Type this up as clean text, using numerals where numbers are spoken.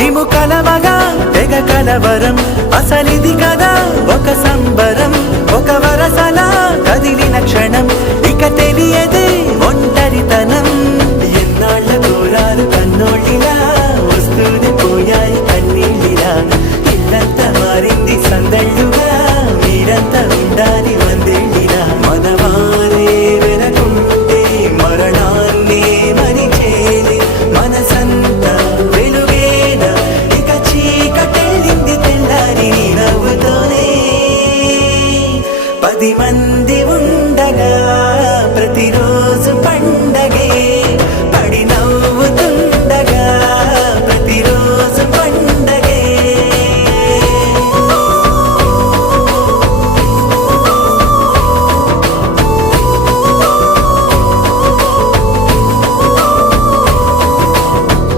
మేము కలవగా తెగ కలవరం అసలిది కదా ఒక సంబరం ఒక వరసలా కదిలిన క్షణం